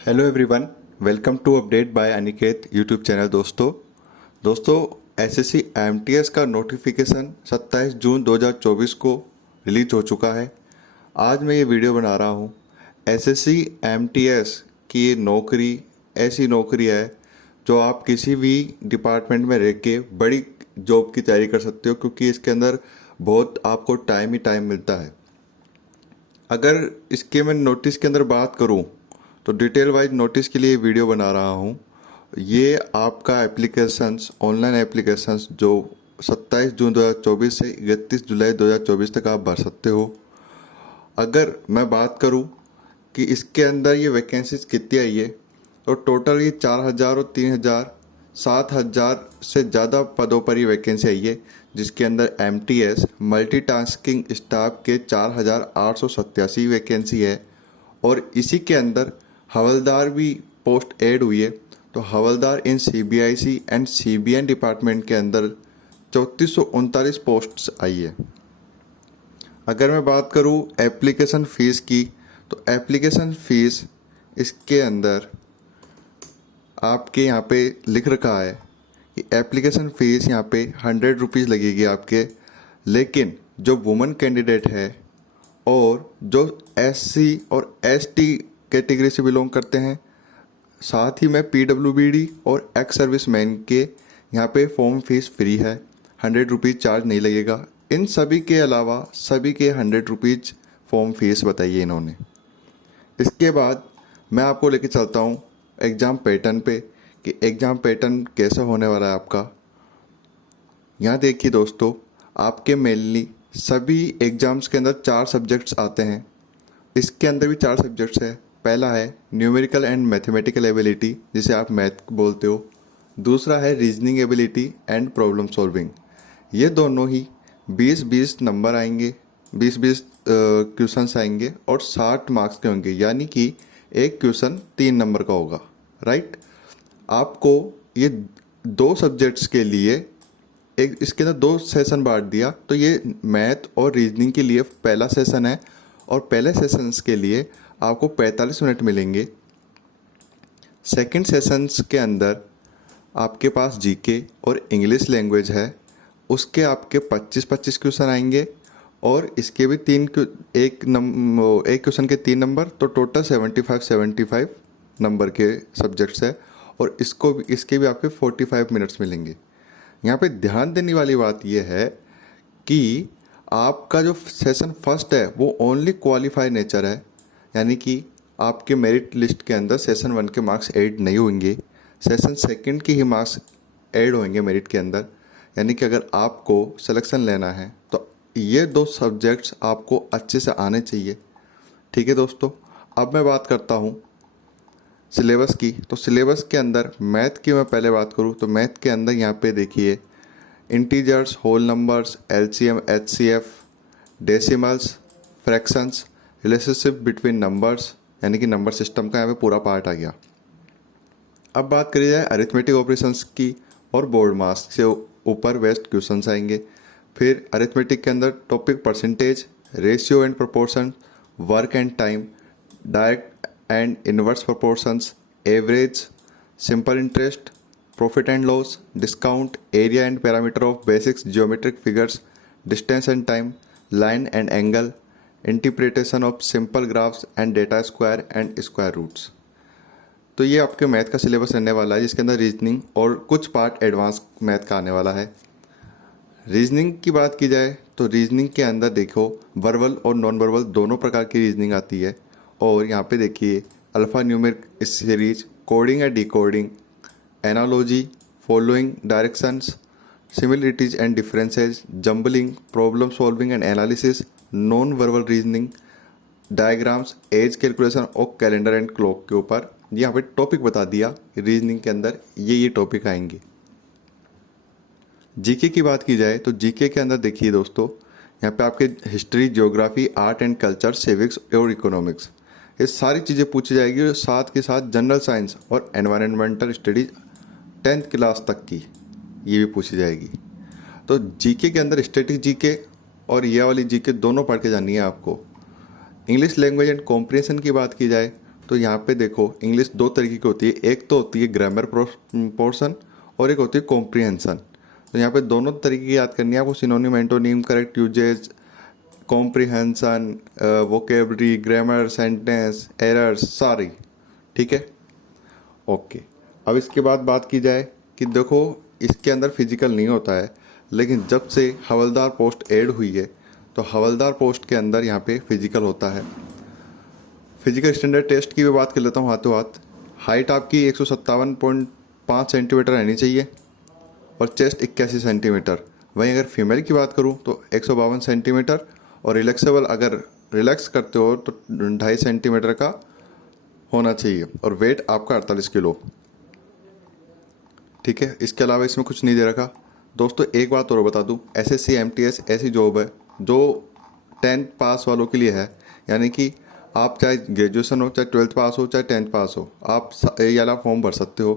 Hello everyone, welcome to update by Aniket YouTube channel. दोस्तों SSC MTS का notification 27 जून 2024 को रिलीज हो चुका है। आज मैं ये वीडियो बना रहा हूँ। एसएससी एमटीएस की ये नौकरी ऐसी नौकरी है जो आप किसी भी डिपार्टमेंट में रह के बड़ी जॉब की तैयारी कर सकते हो, क्योंकि इसके अंदर बहुत आपको टाइम ही टाइम मिलता है। अगर इसके मैं नोटिस के अंदर बात करूं तो डिटेल वाइज नोटिस के लिए वीडियो बना रहा हूं। ये आपका एप्लीकेशंस, ऑनलाइन एप्लीकेशंस जो 27 जून 2024 से 31 जुलाई 2024 तक आप भर सकते हो। अगर मैं बात करूं कि इसके अंदर ये वैकेंसीज कितनी आई है तो टोटल ये 4000 और 3000 7000 से ज़्यादा पदों पर ये वैकेंसी आई है, जिसके अंदर एमटीएस मल्टीटास्किंग स्टाफ के 4887 वैकेंसी है। और इसी के अंदर हवलदार भी पोस्ट ऐड हुई है। तो हवलदार इन सीबीआईसी एंड सीबीएन डिपार्टमेंट के अंदर 3439 पोस्ट्स आई है। अगर मैं बात करूं एप्लीकेशन फ़ीस की तो एप्लीकेशन फ़ीस इसके अंदर आपके यहाँ पे लिख रखा है कि एप्लीकेशन फ़ीस यहाँ पे 100 रुपीज़ लगेगी आपके। लेकिन जो वुमन कैंडिडेट है और जो एससी और एसटी कैटेगरी से बिलोंग करते हैं, साथ ही में पीडब्ल्यूबीडी और एक्स सर्विसमैन के यहाँ पे फॉर्म फीस फ्री है, 100 रुपीज़ चार्ज नहीं लगेगा। इन सभी के अलावा सभी के 100 रुपीज़ फॉर्म फीस बताइए इन्होंने। इसके बाद मैं आपको लेके चलता हूँ एग्ज़ाम पैटर्न पे कि एग्ज़ाम पैटर्न कैसा होने वाला है आपका। यहाँ देखिए दोस्तों, आपके मेनली सभी एग्ज़ाम्स के अंदर 4 सब्जेक्ट्स आते हैं। इसके अंदर भी 4 सब्जेक्ट्स है। पहला है न्यूमेरिकल एंड मैथमेटिकल एबिलिटी, जिसे आप मैथ बोलते हो। दूसरा है reasoning ability and problem solving. ये दोनों ही 20-20 नंबर आएंगे, 20-20 क्वेश्चंस आएंगे और 60 मार्क्स के होंगे, यानी कि एक क्वेश्चन 3 नंबर का होगा। राइट। आपको ये 2 सब्जेक्ट्स के लिए एक इसके अंदर 2 सेशन बांट दिया। तो ये मैथ और रीजनिंग के लिए पहला सेशन है और पहले सेशंस के लिए आपको 45 मिनट मिलेंगे। सेकंड सेशंस के अंदर आपके पास जीके और इंग्लिश लैंग्वेज है, उसके आपके 25-25 क्वेश्चन आएंगे और इसके भी एक क्वेश्चन के 3 नंबर, तो टोटल 75 नंबर के सब्जेक्ट्स है। और इसके भी आपके 45 मिनट्स मिलेंगे। यहाँ पे ध्यान देने वाली बात यह है कि आपका जो सेशन फर्स्ट है वो ओनली क्वालिफाई नेचर है, यानी कि आपके मेरिट लिस्ट के अंदर सेशन 1 के मार्क्स ऐड नहीं होंगे, सेशन सेकंड के ही मार्क्स ऐड होंगे मेरिट के अंदर। यानी कि अगर आपको सिलेक्शन लेना है तो ये 2 सब्जेक्ट्स आपको अच्छे से आने चाहिए। ठीक है दोस्तों, अब मैं बात करता हूँ सिलेबस की। तो सिलेबस के अंदर मैथ की मैं पहले बात करूँ तो मैथ के अंदर यहाँ पे देखिए integers, whole numbers, LCM, HCF, decimals, fractions, relationship between numbers, यानी कि नंबर सिस्टम का यहाँ पे पूरा पार्ट आ गया। अब बात करी जाए अरिथमेटिक ऑपरेशंस की और बोर्ड मास से ऊपर वेस्ट क्वेश्चंस आएंगे। फिर अरिथमेटिक के अंदर topic percentage, ratio and proportion, work and time, direct and inverse proportions, average, simple interest, profit and loss, discount, area and parameter of basics geometric figures, distance and time, line and angle, interpretation of simple graphs and data square and square roots. तो ये आपके math का syllabus रहने वाला है, जिसके अंदर reasoning और कुछ पार्ट एडवांस मैथ का आने वाला है। रीजनिंग की बात की जाए तो रीजनिंग के अंदर देखो वर्बल और नॉन वर्बल दोनों प्रकार की रीजनिंग आती है। और यहाँ पे देखिए अल्फ़ा न्यूमेरिक सीरीज, कोडिंग या decoding, analogy, following directions, similarities and differences, jumbling, problem solving and analysis, non verbal reasoning, diagrams, age calculation और कैलेंडर एंड क्लॉक के ऊपर यहाँ पे टॉपिक बता दिया। रीजनिंग के अंदर ये टॉपिक आएंगे। जीके की बात की जाए तो जीके के अंदर देखिए दोस्तों, यहाँ पे आपके history, geography, art and culture, civics और इकोनॉमिक्स, ये सारी चीज़ें पूछी जाएगी। और साथ के साथ जनरल साइंस और एनवायरनमेंटल स्टडीज़ 10th क्लास तक की ये भी पूछी जाएगी। तो जीके के अंदर स्टैटिक जीके और ये वाली जीके दोनों पढ़ के जानी है आपको। इंग्लिश लैंग्वेज एंड कॉम्प्रिहेंशन की बात की जाए तो यहाँ पे देखो इंग्लिश दो तरीके की होती है, एक तो होती है ग्रामर पोर्शन और एक होती है कॉम्प्रिहेंशन। तो यहाँ पे दोनों तरीके की याद करनी है आपको, synonym, antonym, correct usage, comprehension, vocabulary, grammar, sentence, errors सारी, ठीक है। ओके, अब इसके बाद बात की जाए कि देखो इसके अंदर फिजिकल नहीं होता है, लेकिन जब से हवलदार पोस्ट ऐड हुई है तो हवलदार पोस्ट के अंदर यहाँ पे फिजिकल होता है। फिजिकल स्टैंडर्ड टेस्ट की भी बात कर लेता हूँ हाथों हाथ। हाइट आपकी 157.5 सेंटीमीटर रहनी चाहिए और चेस्ट 81 सेंटीमीटर। वहीं अगर फीमेल की बात करूँ तो 152 सेंटीमीटर और रिलैक्सेबल, अगर रिलैक्स करते हो तो 2.5 सेंटीमीटर का होना चाहिए और वेट आपका 48 किलो, ठीक है। इसके अलावा इसमें कुछ नहीं दे रखा। दोस्तों एक बात और बता दूं, एसएससी एमटीएस ऐसी जॉब है जो 10th पास वालों के लिए है, यानी कि आप चाहे ग्रेजुएशन हो, चाहे 12th पास हो, चाहे 10th पास हो, आप ये वाला फॉर्म भर सकते हो।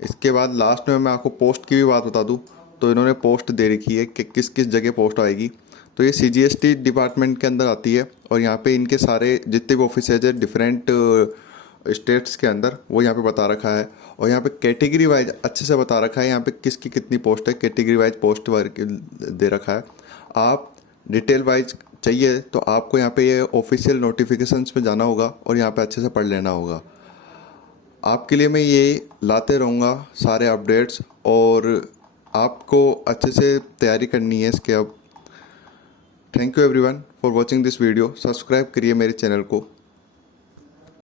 इसके बाद लास्ट में मैं आपको पोस्ट की भी बात बता दूं, तो इन्होंने पोस्ट दे रखी है कि किस किस जगह पोस्ट आएगी। तो ये सीजीएसटी डिपार्टमेंट के अंदर आती है और यहाँ पे इनके सारे जितने भी ऑफिसेज है डिफरेंट स्टेट्स के अंदर, वो यहाँ पे बता रखा है। और यहाँ पे कैटेगरी वाइज अच्छे से बता रखा है, यहाँ पे किसकी कितनी पोस्ट है, कैटेगरी वाइज पोस्ट वर्क दे रखा है। आप डिटेल वाइज चाहिए तो आपको यहाँ पे ये ऑफिशियल नोटिफिकेशंस में जाना होगा और यहाँ पे अच्छे से पढ़ लेना होगा। आपके लिए मैं ये लाते रहूँगा सारे अपडेट्स और आपको अच्छे से तैयारी करनी है इसके। अब thank you everyone for watching this video. Subscribe करिए मेरे चैनल को।